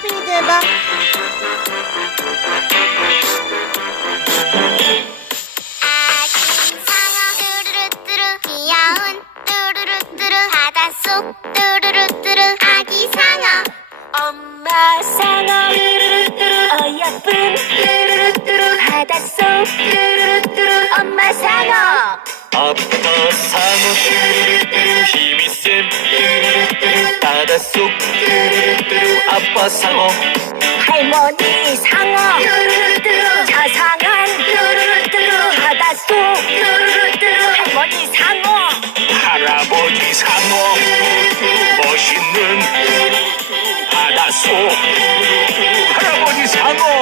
쇼핑 대박. 바닷속 뚜루루뚜루 아기 상어 엄마 상어 뚜루루뚜루 어여쁜 뚜루루뚜루 바닷속 뚜루루뚜루 엄마 상어 아빠 상어 뚜루루뚜루 힘이 센 할머니 상어. 뚜루루뚜루 자상한 뚜루루뚜루 바닷속 뚜루루뚜루 할머니 상어. 할아버지 상어. 멋있는 바닷속. 할아버지 상어